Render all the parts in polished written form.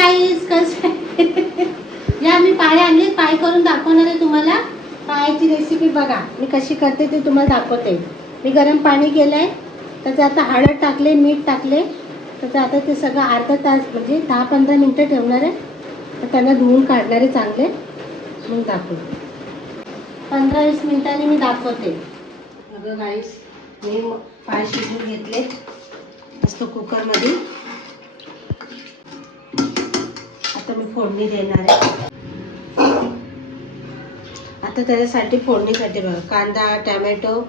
गाईस, कसं या मी पाय आणले, पाय करून दाखवणार आहे तुम्हाला. पायाची रेसिपी बघा मी कशी करते ते तुम्हाला दाखवते. मी गरम पाणी केलंय, त्याचं आता हळद टाकले, मीठ टाकले. त्याचं आता ते सगळं अर्धा तास म्हणजे 10-15 मिनटं ठेवणार आहे. तर त्यांना धुवून काढणारे चांगले, मग दाखवते. 15-20 मिनिटांनी मी दाखवते. अगं गाईस, मी पाय शिजवून घेतले मस्त कुकरमध्ये. आता मी फोडणी देणार आहे. आता त्याच्यासाठी फोडणीसाठी बघा, कांदा, टॅमॅटो,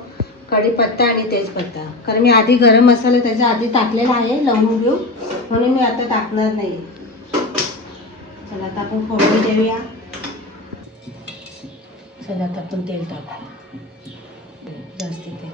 कढीपत्ता आणि तेजपत्ता. कारण मी आधी गरम मसाला त्याच्या आधी टाकलेला आहे लवंग घेऊन, म्हणून मी आता टाकणार नाही. चला आता आपण फोडणी देऊया. चला आता आपण तेल टाकू, जास्त तेल.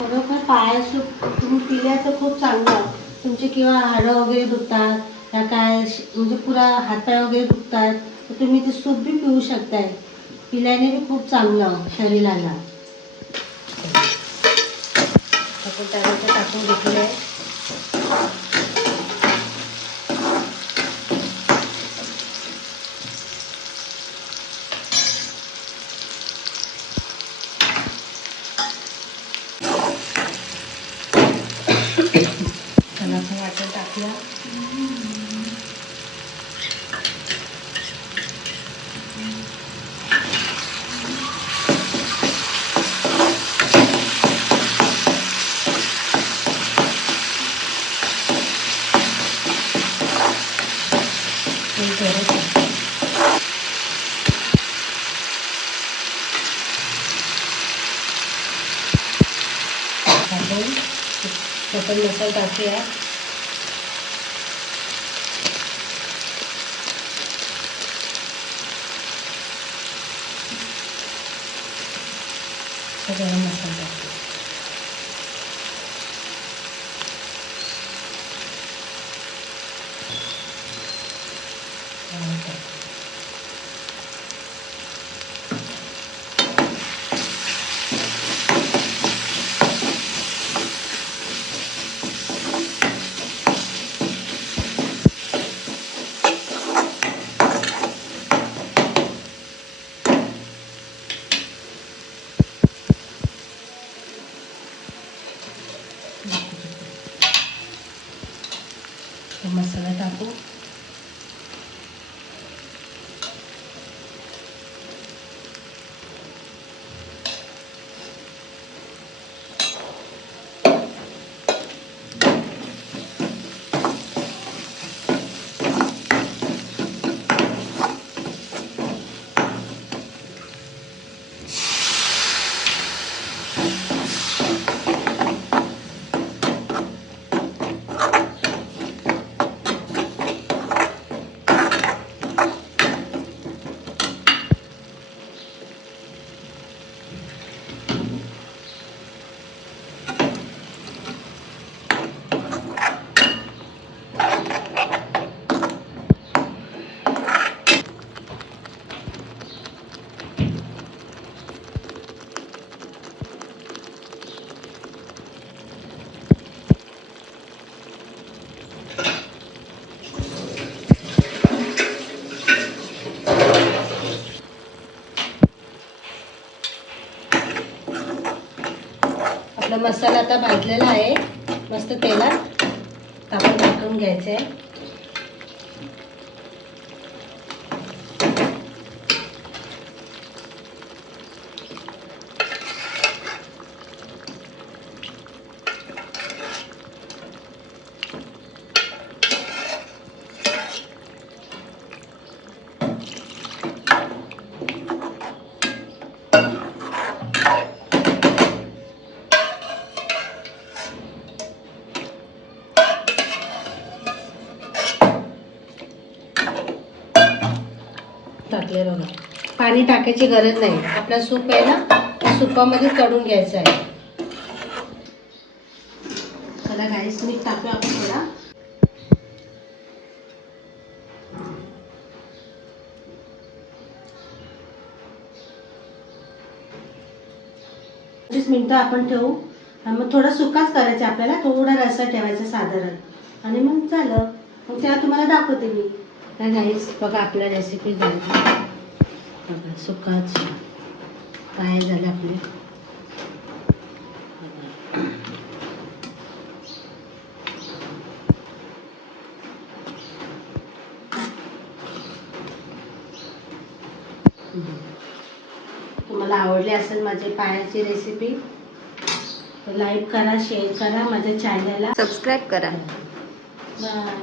खरोखर पायाचं तुम्ही पिल्या तर खूप चांगलं. तुमचे किंवा हाडं वगैरे दुखतात या काय म्हणजे पुरा हातपाय वगैरे दुखतात, तर तुम्ही ते सूप बी पिऊ शकताय. पिल्याने बी खूप चांगलं शरीराला. आपण टॅमॅटो टाकून घेतले आहे. त्याला वाटण टाकूया. आपण मसाला टाकूया. गरम मसाला टाकूया. मसाला टाकू. आपला मसाला आता भाजलेला आहे मस्त तेलात. आपण टाकून घ्यायचं आहे. टाकले बघा. पाणी टाकायची गरज नाही. आपला सूप आहे ना, त्या सुपामध्ये तळून घ्यायचं आहे. चला गाईस, मीठ टाकूया आपण थोडा. मिनिटं आपण ठेवू. मग थोडा सुकाच करायचा आपल्याला, थोडा रस्सा ठेवायचा साधारण, आणि मग झालं. मग तेव्हा तुम्हाला दाखवते मी. तर गाईस बघा, आपल्या रेसिपी झाली बघा. सुकाच काय झालं आपले. तुम्हाला आवडली असेल माझी पायाची रेसिपी, लाईक करा, शेअर करा, माझ्या चॅनलला सबस्क्राईब करा. बाय.